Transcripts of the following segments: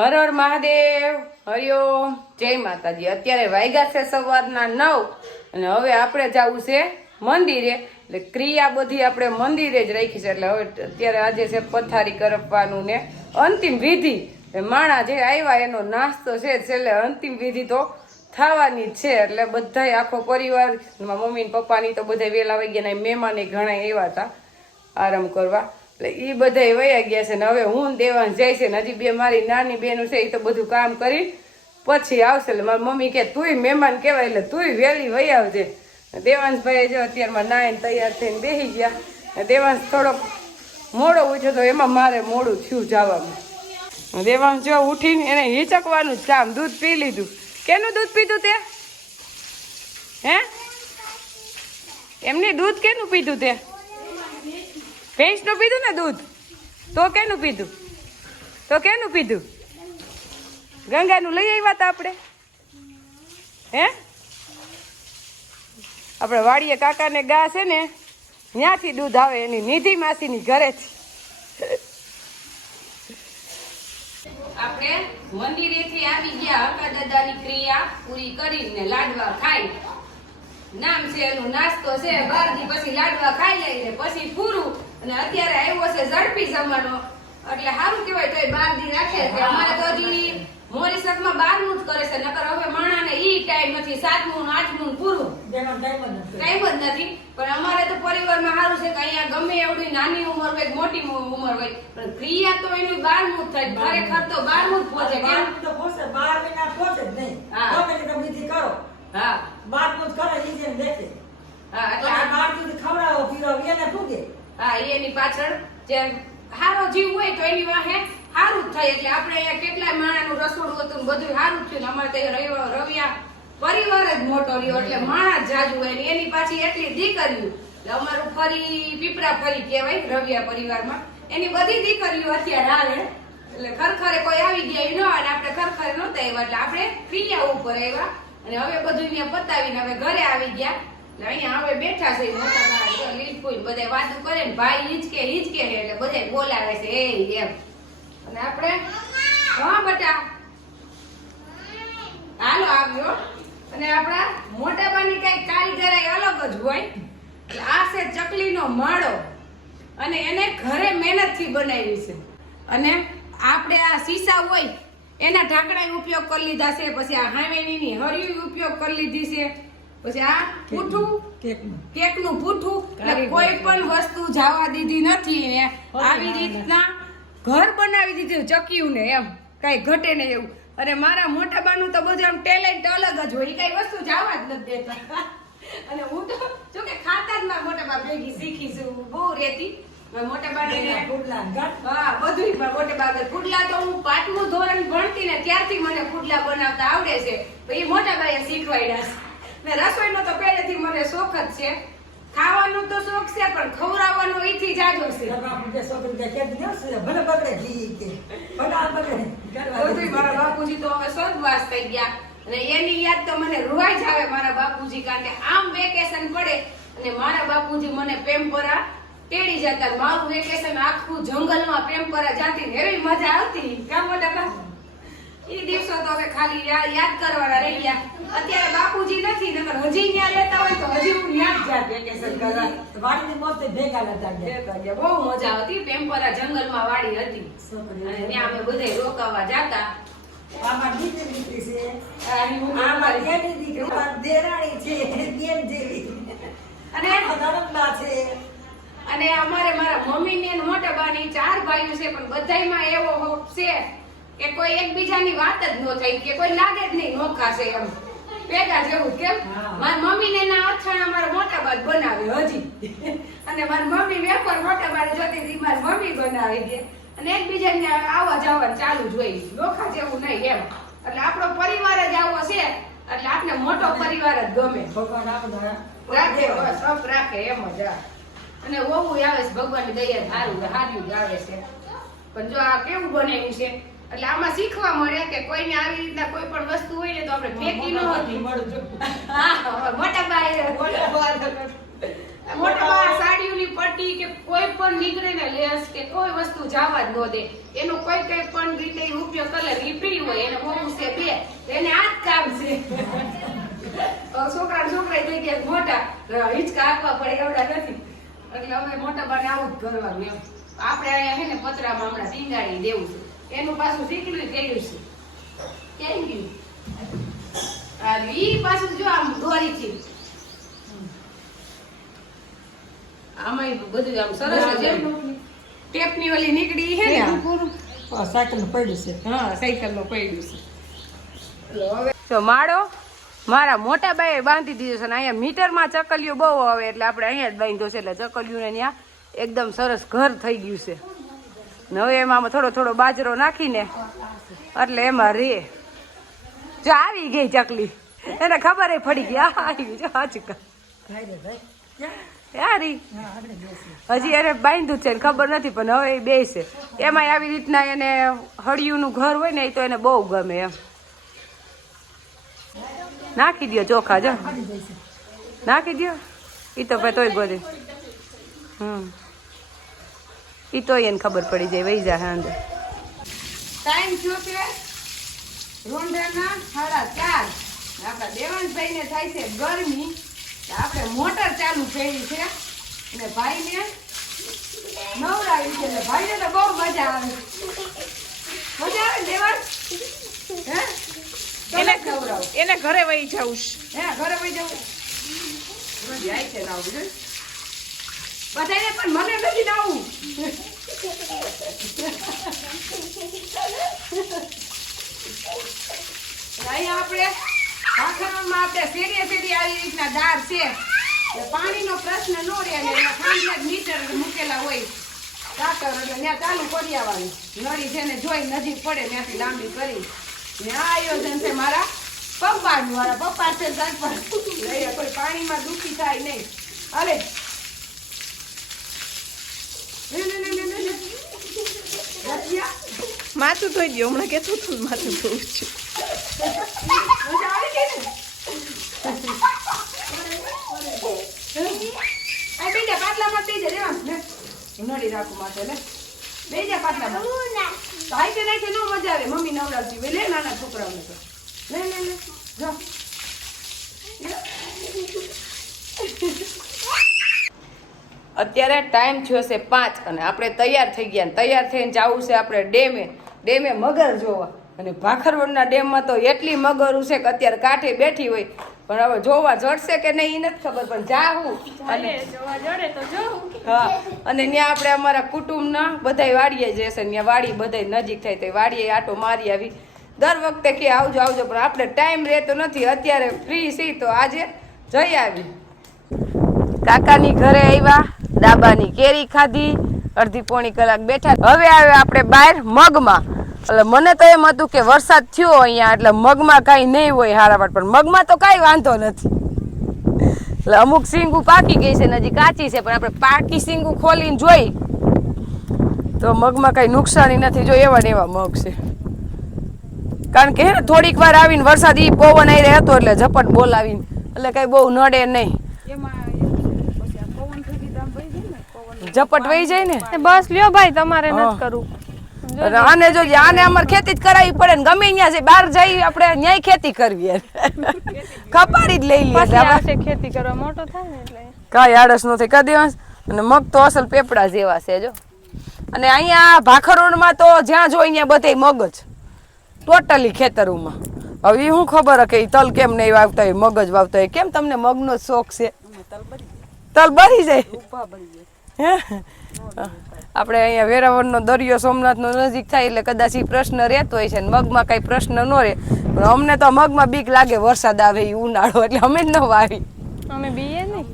હર હર મહાદેવ, હરિઓમ, જય માતાજી। અત્યારે વાગ્યા છે સવારના 9 અને હવે આપણે જવું છે મંદિરે। એટલે ક્રિયા બધી આપણે મંદિરે જ રાખી છે। એટલે હવે અત્યારે આજે છે પથારી કરવાનું ને અંતિમ વિધિ। માણા જે આવ્યા એનો નાસ્તો છે, છેલ્લે અંતિમ વિધિ તો થવાની જ છે। એટલે બધાય આખો પરિવાર, મમ્મી ને પપ્પાની તો બધા વેલા વાગ્યા, મહેમાન ઘણા આવ્યા હતા આરામ કરવા। એટલે એ બધા વયા ગયા છે ને હવે હું દેવાંશ જાય છે ને હજી બે મારી નાની બેનું છે એ તો બધું કામ કરી પછી આવશે। એટલે મારી મમ્મી કે તુંય મહેમાન કહેવાય એટલે તુંય વહેલી વહી આવજે। દેવાંશભાઈ જો અત્યારમાં નાઈને તૈયાર થઈને બેસી ગયા। દેવાંશ થોડોક મોડો ઉઠ્યો તો એમાં મારે મોડું થયું જવામાં। દેવાંશ જો ઉઠીને એને હિચકવાનું જ કામ, દૂધ પી લીધું। કેનું દૂધ પીધું તે? હે એમની દૂધ કેનું પીધું તે? ભેંસનું પીધું ને દૂધ? તો કેનું પીધું? તો કેનું પીધું? ગંગાનું લઈ આવ્યા હતા આપણે? હે આપણે વાડીએ કાકાને ગા છે ને ત્યાંથી દૂધ આવે, એની નિધિ માસીની ઘરેથી। આપણે મંદિરેથી આવી ગયા, હકા દાદાની ક્રિયા પૂરી કરીને લાડવા ખાઈ, નામ છે એનું નાસ્તો છે, 12 દી પછી લાડવા ખાઈ લઈને પછી પૂરું। અને અત્યારે આવ્યો છે ઝડપી જમાનો એટલે સારું કહેવાય તો 12 દી રાખે કે અમારે તો હજી મોરીસકમાં 12નું જ કરે છે, નકર હવે માણાને ઈ ટાઈમ નથી, 7મું 8મું પૂરું ટાઈમ જ નથી। પણ અમારે તો પરિવારમાં સારું છે કે અહીંયા ગમે એવડી નાની ઉંમર હોય મોટી ઉંમર હોય પણ ક્રિયા તો એનું 12મું જ થાય, ખરેખર તો 12મું જ પહોંચે, કેમ તો પહોંચે 12 મહિના પહોંચે જ નહીં। હા તમે તો વિધિ કરો, હા 12મું જ કરે ઈ જેમ દેખે, હા એટલે આ 12 સુધી ખવડાવો પીરાવો એને પૂગે, હા એની પાછળ જે હારો જીવ હોય તો એની વાહે સારું જ થાય। એટલે આપણે અહીંયા કેટલાય માણાનું રસોડું હતું બધું સારું થયું। અમારે તો રવિયા પરિવાર જ મોટો રહ્યો એટલે માણા જ જાજુ હોય, એની પાછી એટલી દીકરીઓ, એટલે અમારું ફરી પીપરા ફરી કહેવાય રવિયા પરિવારમાં, એની બધી દીકરીઓ અત્યારે હાલે। એટલે ખરખરે કોઈ આવી ગયા ન હોય, આપણે ખરખરે નહોતા આવ્યા એટલે આપણે ક્રિયા ઉપર આવ્યા અને હવે બધું અહીંયા પતાવીને હવે ઘરે આવી ગયા। અહીંયા હવે બેઠા છે મોટા લીલફૂલ બધા વાતો કરે ને ભાઈ હિંચકે એટલે બધા બોલાવે છે એ એમ। અને આપણે હા બેટા હાલો આવ્યો। અને આપણા મોટાબાની કઈ કારીગરાઈ અલગ જ હોય। એટલે આ છે ચકલીનો માળો અને એને ઘરે મહેનતથી બનાવી છે। અને આપણે આ સીસા હોય એના ઢાંકણા ઉપયોગ કરી લીધા છે, પછી આ હાવેણીની હરિયું ઉપયોગ કરી લીધી છે, પછી આ પૂઠું કેકનું પૂઠું, કોઈ પણ વસ્તુ જવા દીધી નથી। આવી રીતના ઘર બનાવી દીધું ચકીયું ને, એમ કઈ ઘટે ને એવું। અને મારા મોટા બાનું તો બધું આમ ટેલેન્ટ અલગ જ હોય, કઈ વસ્તુ જવા જ નથી દેતા। અને હું તો જો કે ખાતા જ મારા મોટા બા ભેગી શીખી છું, બહુ રહેતી મોટા બાને હા બધું મોટા બા પુડલા તો હું 5મું ધોરણ ભણતી ને ત્યારથી મને પુડલા બનાવતા આવડે છે, તો એ મોટા બાએ શીખવાડ્યા છે। ને રસોઈનો તો પહેલેથી મને શોખ જ છે, ખાવાનો તો શોખ છે પણ ખવડાવવાનો એથી જાજો છે। મારા બાપુજી તો હવે સ્વર્ગવાસ થઈ ગયા અને એની યાદ તો મને રૂવાઈ જ આવે મારા બાપુજી, કારણ કે આમ વેકેશન પડે અને મારા બાપુજી મને પેમ્પરા તેડી જતા, મારું વેકેશન આખું જંગલમાં પેમ્પરા જાતી ને એવી મજા આવતી કામ મોટા બાપુ। એ દિવસો તો હવે ખાલી યાદ કરવાના રહી ગયા। અત્યારે બાપુજી નથી, નકર હજી ન્યા લેતા હોય તો હજી હું ન્યા જ જાત વેકેશન કરવા, વાડીની મોતે ભેગા લેતા ગયા, બહુ મજા આવતી। પેમ્પરા જંગલમાં વાડી હતી અને ત્યાં અમે બધાય રોકાવા જાતા। આમાં દીકરી છે, આમાં દેની દીકરી, આમાં દેરાણી છે, દેન જેવી અને ધરમલા છે। અને અમારે મારા મમ્મી ને મોટા બાની 4 ભાઈઓ છે, પણ બધાયમાં એવો હોપ છે કે કોઈ એકબીજાની વાત જ ન થાય, કે કોઈ લાગે જ નહીં નોખા છે એમ ભેગા જેવું। કેમ મારી મમ્મી ને એના અથાણા મારા મોટા બા બનાવે હજી, અને મારી મમ્મી વેફર મોટા બા જોતી હતી મારી મમ્મી બનાવી દે, અને એકબીજાને આવવા જવા ચાલુ જ હોય, નોખા જેવું નહીં એમ। એટલે આપણો પરિવાર જ આવો છે એટલે આપણે મોટો પરિવાર જ ગમે, ભગવાન રાખે સબ રાખે એમ જ। અને ઓવું આવે છે ભગવાનની દયા સારું જ આવે છે। પણ જો આ કેવું બનાવ્યું છે એટલે આમાં શીખવા મળે કે કોઈને આવી રીતના કોઈ પણ વસ્તુ હોય ને તો આપણે ફેંકી ન હતી। મોટા બા સાડીઓની પટ્ટી કે કોઈ પણ નીકળે ને લેસ કે કોઈ વસ્તુ જવા જ ન દે. એનો કોઈ કઈ પણ રીતે ઉપયોગ કરે એ ફ્રી હોય. એને મોવું છે બે, એને આ જ કામ છે. છોકરા થઈ ગયા મોટા, હિંચકા આપવા પડે એવડા નથી. એટલે અમે મોટા બાને આવું જ કરવાનું એમ. આપણે અહીંયા છે ને પતરામાં હમણાં ટીંગાડી દેવું છે. એનું પાછું શીખલું કર્યું છે. કેમ ગયું? ઈ પાછું જો આમ દોરીથી આમાં બધું આમ સરસ જ ટેપની ઓલી નીકળી છે ને સાયકલ પડ્યું છે. હા, સાયકલ નો પડ્યું છે. તો માળો મારા મોટા બાઈએ બાંધી દીધો છે ને અહીંયા મીટરમાં ચકલિયું બહુ આવે એટલે આપણે અહીંયા જ બાંધ્યો છે એટલે ચકલિયું ને ત્યાં એકદમ સરસ ઘર થઈ ગયું છે. હવે એમાં થોડો થોડો બાજરો નાખીને એટલે એમાં રે. જો આવી ગઈ ચકલી, એને ખબર પડી ગઈ આવી જો હાચું યારી હજી એને બાંધ્યું છે ને ખબર નથી પણ હવે એ બેસે. એમાં આવી રીતના એને હળિયુંનું ઘર હોય ને એ તો એને બહુ ગમે એમ. નાખી દો ચોખા, જો નાખી દો. એ તો ભાઈ તોય બધે એ તો એને ખબર પડી જાય વહી જાય. હાંડે ટાઈમ થયો છે રોંઢાના 4:30. આપણા દેવાંશભાઈ ને થાય છે ગરમી, આપણે મોટર ચાલુ કરી છે અને ભાઈને નવરાવી છે એટલે ભાઈને તો બહુ મજા આવે. મજા આવે દેવાંશ? હે એને ઘરે વહી જવું છે. હે ઘરે વહી જવું જાય છે ના આવું બધાને પણ મને નથી નાવું. અહીંયા આપણે ભાખરમાં આપણે શેરીએ આવી રીતના દાર છે પાણીનો પ્રશ્ન ન રહે ને ખાંડના મીટર મૂકેલા હોય કાતર એટલે ત્યાં ચાલુ કરી આવવાનું. નળી છે ને જોઈ નજીક પડે ત્યાંથી લાંબી કરી ને આ આયોજન છે મારા પપ્પાનું. મારા પપ્પા છે સરપંચ, કોઈ પાણીમાં દુખી થાય નહીં. અરે માથું ધોઈ દો. હમણાં કેતું હતું માથું ધોવું છું. બીજા પાટલામાં બે જા દેવા નડી રાખું માટે લે બે જા પાટલામાં ભાઈ કે નાખે નો મજા આવે. મમ્મી નવડાવતી લે નાના છોકરાઓને તો લે લે લે જો. અત્યારે ટાઈમ થયો છે 5 અને આપણે તૈયાર થઈ ગયા. તૈયાર થઈને જવું છે આપણે ડેમે મગર જોવા. અને ભાખરવડના ડેમમાં તો એટલી મગરું છે કે અત્યારે કાંઠે બેઠી હોય પણ હવે જોવા જડશે કે નહીં એ નથી ખબર પણ જાવું અને જોવા જડે તો જોવું. હા, અને ત્યાં આપણે અમારા કુટુંબના બધાય વાડીએ જશે. ત્યાં વાડી બધાય નજીક થાય તો વાડીએ આટો મારી આવી. દર વખતે કે આવજો આવજો પણ આપણે ટાઈમ રહેતો નથી. અત્યારે ફ્રી છીએ તો આજે જઈ આવી. કાકાની ઘરે આવ્યા, ડાબાની કેરી ખાધી, અડધી પોણી કલાક બેઠા. હવે આવે આપણે બહાર મગમાં. એટલે મને તો એમ હતું કે વરસાદ થયો અહીંયા એટલે મગમાં કાંઈ નહીં હોય હારાવાટ, પણ મગમાં તો કાંઈ વાંધો નથી. એટલે અમુક સિંગું પાકી ગઈ છે ને હજી કાચી છે પણ આપણે પાકી સિંગું ખોલીને જોઈ તો મગમાં કાંઈ નુકસાની નથી. જો એવા ને એવા મગ છે. કારણ કે હે ને થોડીક વાર આવીને વરસાદ ઈ પવન આવી હતો એટલે ઝપટ બોલાવીને એટલે કાંઈ બહુ નડે નહીં. ઝપટ વહી જાય ને બસ લ્યો ભાઈ, તમારે નથી કરવું. આને જો આને અમારે ખેતી જ કરાવી પડે ને ગમે ત્યાં છે બહાર જઈ આપણે ન્યાય ખેતી કરવી કપારી જ લઈ લઈએ. ખેતી કરવા મોટો થાય ને એટલે કાંઈ આળસ નો થાય કા દેવાંશ. અને મગ તો અસલ પેપડા જેવા છે જો. અને અહીંયા ભાખરોડમાં તો જ્યાં જોઈ ત્યાં બધે મગ જ ટોટલી ખેતરોમાં. હવે શું ખબર કે તલ કેમ નહીં વાવતા હોય, મગ જ વાવતા હોય. કેમ તમને મગનો શોખ છે? તલ ભરી જાય. આપણે અહીંયા વેરાવળનો દરિયો સોમનાથનો નજીક થાય એટલે કદાચ એ પ્રશ્ન રહેતો હોય છે ને મગમાં કાંઈ પ્રશ્ન ન રહે. પણ અમને તો મગમાં બીક લાગે વરસાદ આવે એ ઉનાળો એટલે અમે જ ન વાવી. અમે બીએ નહીં.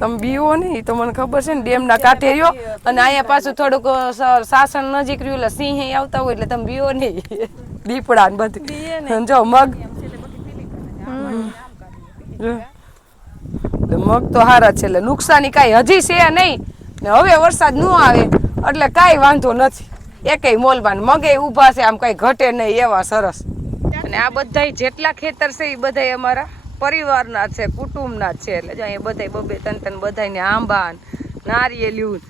તમે બીવો નહીં તો મને ખબર છે ને ડેમના કાંઠે રહ્યો અને અહીંયા પાછું થોડુંક સાસણ નજીક રહ્યું એટલે સિંહ આવતા હોય એટલે તમે બીવો નહીં. દીપડા ને બધું જો મગ મગ તો હારા છે એટલે નુકસાની કાંઈ હજી છે નહીં ને. હવે વરસાદ ન આવે એટલે કાંઈ વાંધો નથી. એકેય મોલમાં મગે ઊભા છે આમ કાંઈ ઘટે નહીં એવા સરસ. અને આ બધા જેટલા ખેતર છે એ બધા અમારા પરિવારના છે, કુટુંબના જ છે. એટલે જો અહીંયા બધા 2-2 3-3 બધાને આંબા નારિયેલ્યું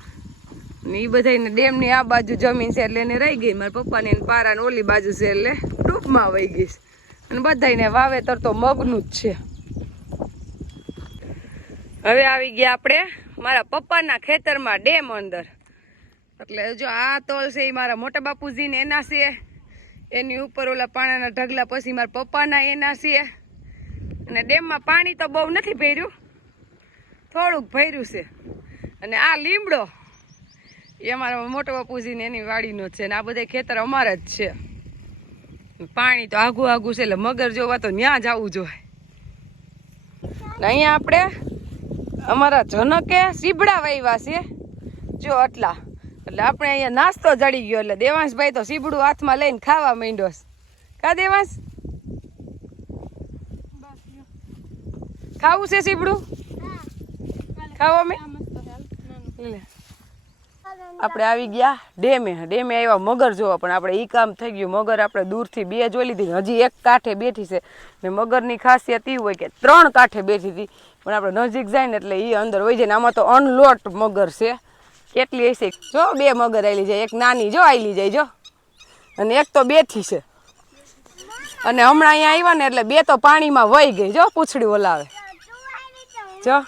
ને એ બધાને ડેમની આ બાજુ જમીન છે એટલે એને રહી ગઈ. મારા પપ્પાને પારાને ઓલી બાજુ છે એટલે ટૂંકમાં વહી ગઈ. અને બધાને વાવેતર તો મગનું જ છે. હવે આવી ગયા આપણે મારા પપ્પાના ખેતરમાં ડેમ અંદર. એટલે જો આ તોલ છે એ મારા મોટા બાપુજીને એના છે, એની ઉપર ઓલા પાણાના ઢગલા પછી મારા પપ્પાના એના છે. અને ડેમમાં પાણી તો બહુ નથી ભર્યું, થોડુંક ભર્યું છે. અને આ લીમડો એ અમારા મોટા બાપુજીને એની વાડીનો છે. ને આ બધા ખેતર અમારા જ છે. પાણી તો આઘું આઘું છે એટલે મગર જોવા તો ત્યાં જ આવવું જોઈએ. ને અહીંયા આપણે અમારા જનકે સીબડા વાવ્યા છે જો આટલા. એટલે આપણે અહીંયા નાસ્તો જડી ગયો એટલે દેવાંશભાઈ તો સીબડું હાથમાં લઈને ખાવા માંડ્યો. કા દેવાંશ, ખાવું છે સીબડું? ખાવા મેં આપણે આવી ગયા ડેમે. ડેમે આવ્યા મગર જોવા, પણ આપણે ઈ કામ થઈ ગયું. મગર આપણે દૂરથી બે જોઈ લીધી, હજી એક કાંઠે બેઠી છે. ને મગરની ખાસિયત એ હોય કે 3 કાંઠે બેઠી હતી, પણ આપણે નજીક જાય ને એટલે એ અંદર વહી જાય. ને આમાં તો અનલોટ મગર છે. કેટલી હશે જો, 2 મગર આવેલી જાય, એક નાની જો આવેલી જાય જો, અને એક તો બેઠી છે. અને હમણાં અહીંયા આવ્યા ને એટલે 2 તો પાણીમાં વહી ગઈ જો, પૂંછડી ઓલાવે જો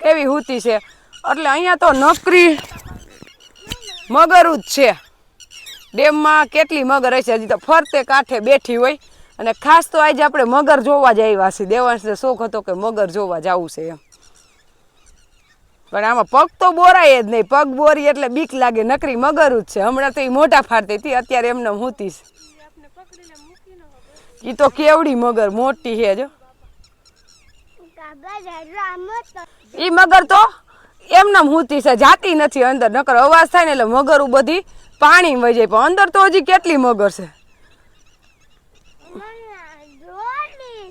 કેવી હૂતી છે. એટલે અહીંયા તો નકરી મગર જ છે. ડેમમાં કેટલી મગર હશે, હજી તો ફરતે કાંઠે બેઠી હોય. અને ખાસ તો આજે આપણે મગર જોવા જ આવ્યા છીએ. દેવાંશને શોખ હતો કે મગર જોવા જવું છે એમ, પણ આમાં પગ તો બોરાય જ નહીં. પગ બોરી એટલે બીક લાગે, નકરી મગર જ છે. હમણાં તો એ મોટા ફાડતી હતી, અત્યારે એમને હૂતી છે. એ તો કેવડી મગર મોટી છે જો. એ મગર તો એમને હૂતી છે, જાતી નથી અંદર. નકર અવાજ થાય ને એટલે મગરું બધી પાણી વહી જાય. પણ અંદર તો હજી કેટલી મગર છે.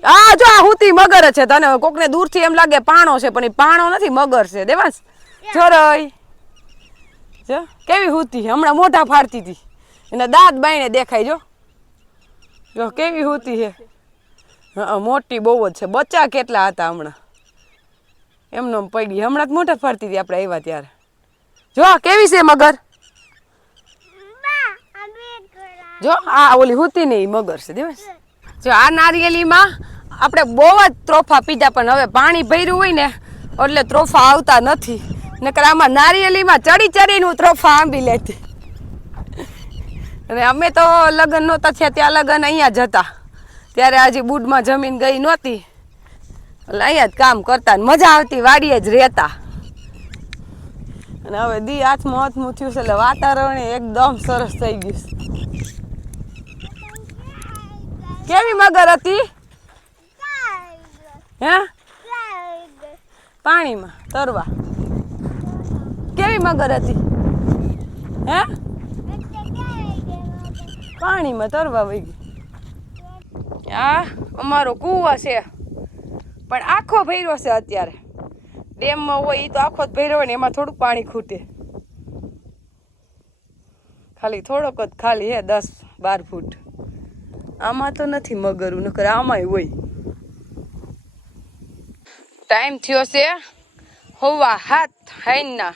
હા જો આ હૂતી મગર છે. તને કોકને દૂરથી એમ લાગે પાણો છે, પણ એ પાણો નથી, મગર છે. દેવાંશ જોરઈ જો કેવી હૂતી, હમણાં મોઢા ફાડતી હતી, એના દાંત બાયણે દેખાય જો. જો કેવી હૂતી છે. હા મોટી બહુ જ છે. બચ્ચા કેટલા હતા હમણાં, એમને પડી. હમણાં જ મોઢા ફાડતી હતી આપણે આવ્યા ત્યારે. જો કેવી છે મગર જો. આ ઓલી હૂતી ને એ મગર છે દેવાંશ. જો આ નારિયેલીમાં આપણે બહુ જ ત્રોફા પીધા, પણ હવે પાણી ભર્યું હોય ને એટલે ત્રોફા આવતા નથી. નકર આમાં નારિયેલીમાં ચડી ચડીને હું ત્રોફા આંબી લેતી. અને અમે તો લગ્ન નહોતા થયા ત્યાં લગ્ન અહીંયા જ હતા, ત્યારે આજે બુડમાં જમીન ગઈ નહોતી એટલે અહીંયા જ કામ કરતા, મજા આવતી, વાડીએ જ રહેતા. અને હવે દી હાથમાં હાથમાં થયું છે એટલે વાતાવરણ એકદમ સરસ થઈ ગયું છે. કેવી મગર હતી હે પાણીમાં તરવા? કેવી મગર હતી હે પાણીમાં તરવા વહી ગઈ? આ અમારો કૂવો છે, પણ આખો ભર્યો છે અત્યારે. ડેમમાં હોય એ તો આખો જ ભર્યો હોય ને, એમાં થોડુંક પાણી ખૂટે. ખાલી થોડોક જ ખાલી હે 10-12 ફૂટ. આમાં તો નથી મગરું, નકર આમાંય હોય. ટાઈમ થયો છે 7:30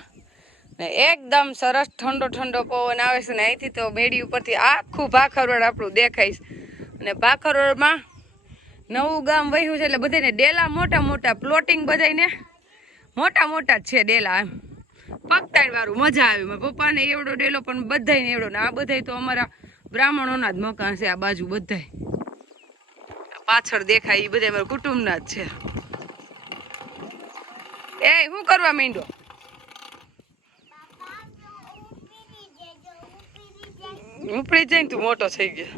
ને એકદમ સરસ ઠંડો ઠંડો પવન આવે છે. ને અહીંથી તો મેડી ઉપરથી આખું ભાખરવડ આપણું દેખાય છે. અને ભાખરવડમાં નવું ગામ વહ્યું છે એટલે બધાને ડેલા મોટા મોટા, પ્લોટિંગ બધાને મોટા મોટા જ છે ડેલા. એમ પગતાણ વાળું મજા આવી. મારા પપ્પાને એવડો ડેલો, પણ બધાને એવડો. ને આ બધા તો અમારા બ્રાહ્મણોના જ મકાન છે. આ બાજુ બધા પાછળ દેખાય એ બધા મારા કુટુંબના જ છે. એ શું કરવા માંડ્યો? ઉપડી જઈને તું મોટો થઈ ગયો.